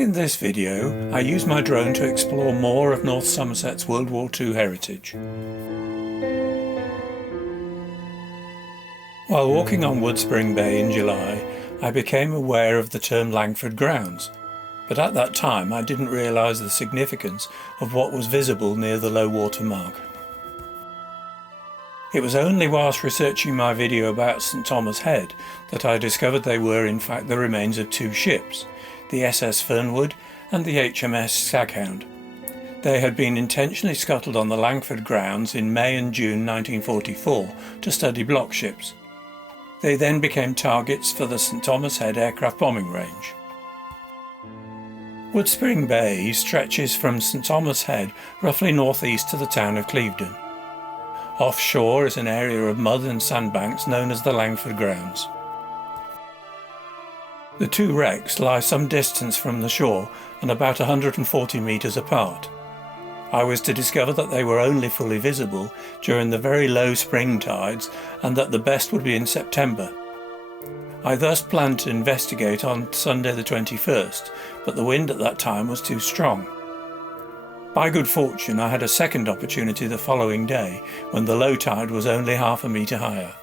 In this video, I use my drone to explore more of North Somerset's World War II heritage. While walking on Woodspring Bay in July, I became aware of the term Langford Grounds, but at that time I didn't realise the significance of what was visible near the low water mark. It was only whilst researching my video about St Thomas Head that I discovered they were in fact the remains of two ships, the SS Fernwood and the HMS Staghound. They had been intentionally scuttled on the Langford Grounds in May and June 1944 to study block ships. They then became targets for the St Thomas Head aircraft bombing range. Woodspring Bay stretches from St Thomas Head roughly northeast to the town of Clevedon. Offshore is an area of mud and sandbanks known as the Langford Grounds. The two wrecks lie some distance from the shore and about 140 metres apart. I was to discover that they were only fully visible during the very low spring tides and that the best would be in September. I thus planned to investigate on Sunday the 21st, but the wind at that time was too strong. By good fortune I had a second opportunity the following day when the low tide was only half a metre higher.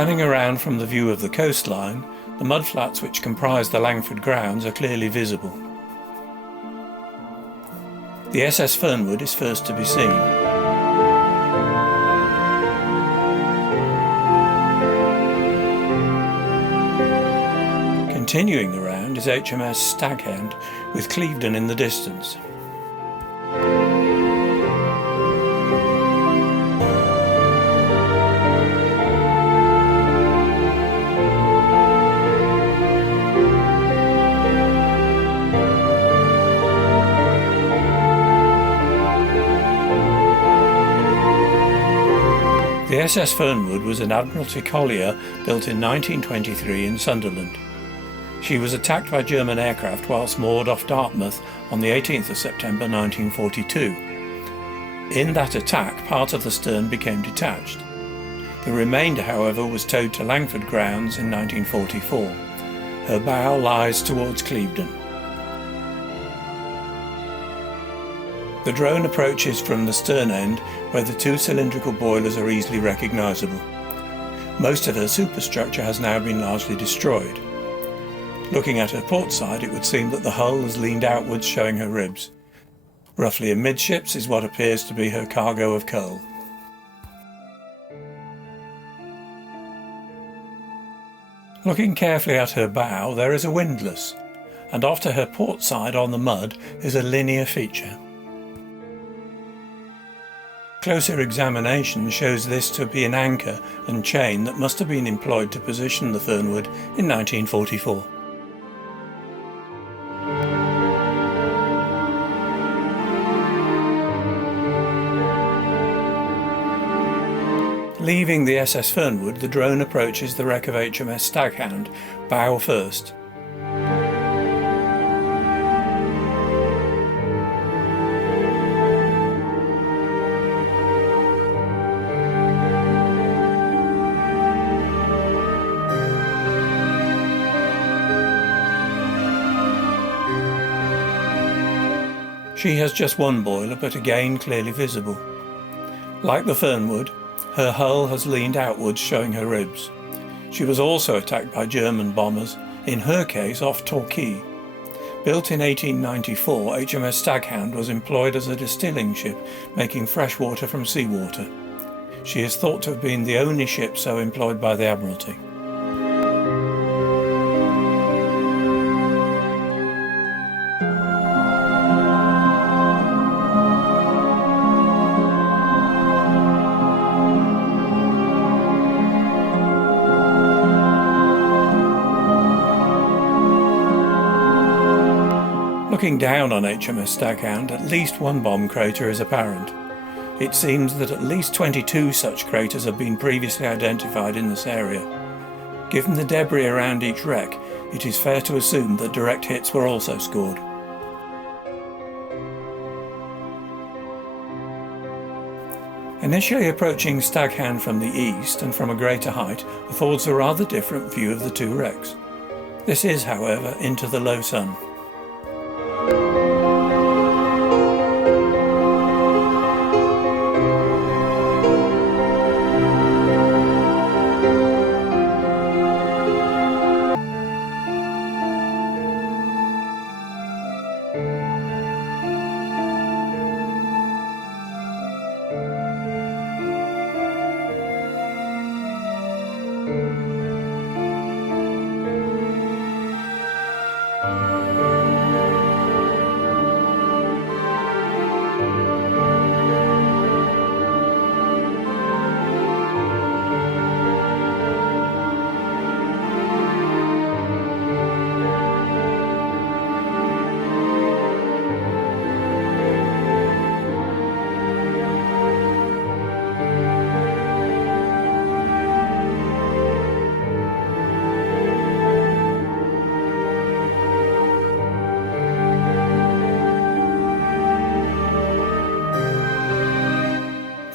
Panning around from the view of the coastline, the mudflats which comprise the Langford Grounds are clearly visible. The SS Fernwood is first to be seen. Continuing around is HMS Staghound with Clevedon in the distance. The SS Fernwood was an Admiralty collier built in 1923 in Sunderland. She was attacked by German aircraft whilst moored off Dartmouth on the 18th of September 1942. In that attack, part of the stern became detached. The remainder, however, was towed to Langford Grounds in 1944. Her bow lies towards Clevedon. The drone approaches from the stern end where the two cylindrical boilers are easily recognisable. Most of her superstructure has now been largely destroyed. Looking at her port side, it would seem that the hull has leaned outwards, showing her ribs. Roughly amidships is what appears to be her cargo of coal. Looking carefully at her bow, there is a windlass, and off to her port side on the mud is a linear feature. Closer examination shows this to be an anchor and chain that must have been employed to position the Fernwood in 1944. Leaving the SS Fernwood, the drone approaches the wreck of HMS Staghound, bow first. She has just one boiler, but again clearly visible. Like the Fernwood, her hull has leaned outwards, showing her ribs. She was also attacked by German bombers, in her case off Torquay. Built in 1894, HMS Staghound was employed as a distilling ship, making fresh water from seawater. She is thought to have been the only ship so employed by the Admiralty. Looking down on HMS Staghound, at least one bomb crater is apparent. It seems that at least 22 such craters have been previously identified in this area. Given the debris around each wreck, it is fair to assume that direct hits were also scored. Initially approaching Staghound from the east and from a greater height affords a rather different view of the two wrecks. This is, however, into the low sun.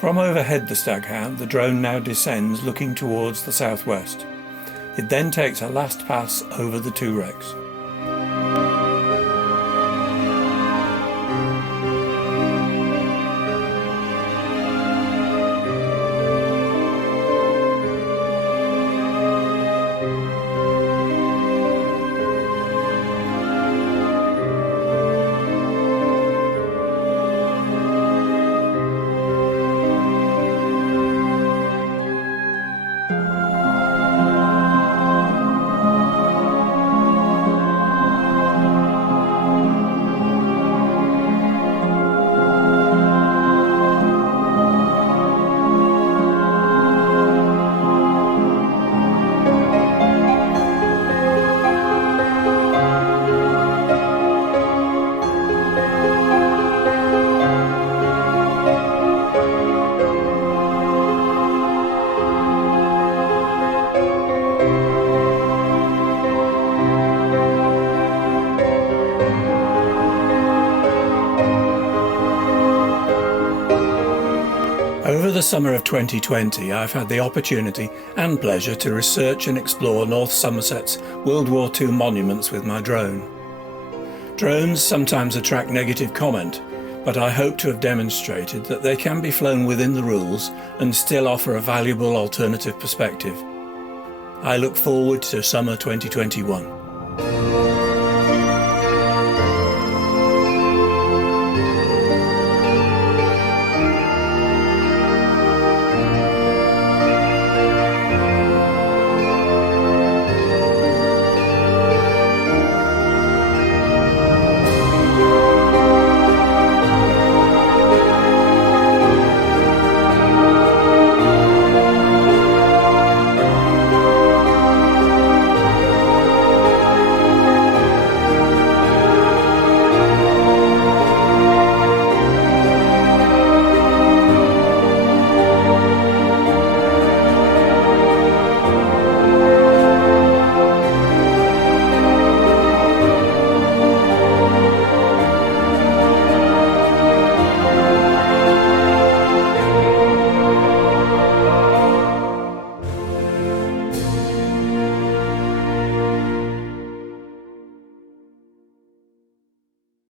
From overhead the Staghound, the drone now descends looking towards the southwest. It then takes a last pass over the two wrecks. Over the summer of 2020, I've had the opportunity and pleasure to research and explore North Somerset's World War II monuments with my drone. Drones sometimes attract negative comment, but I hope to have demonstrated that they can be flown within the rules and still offer a valuable alternative perspective. I look forward to summer 2021.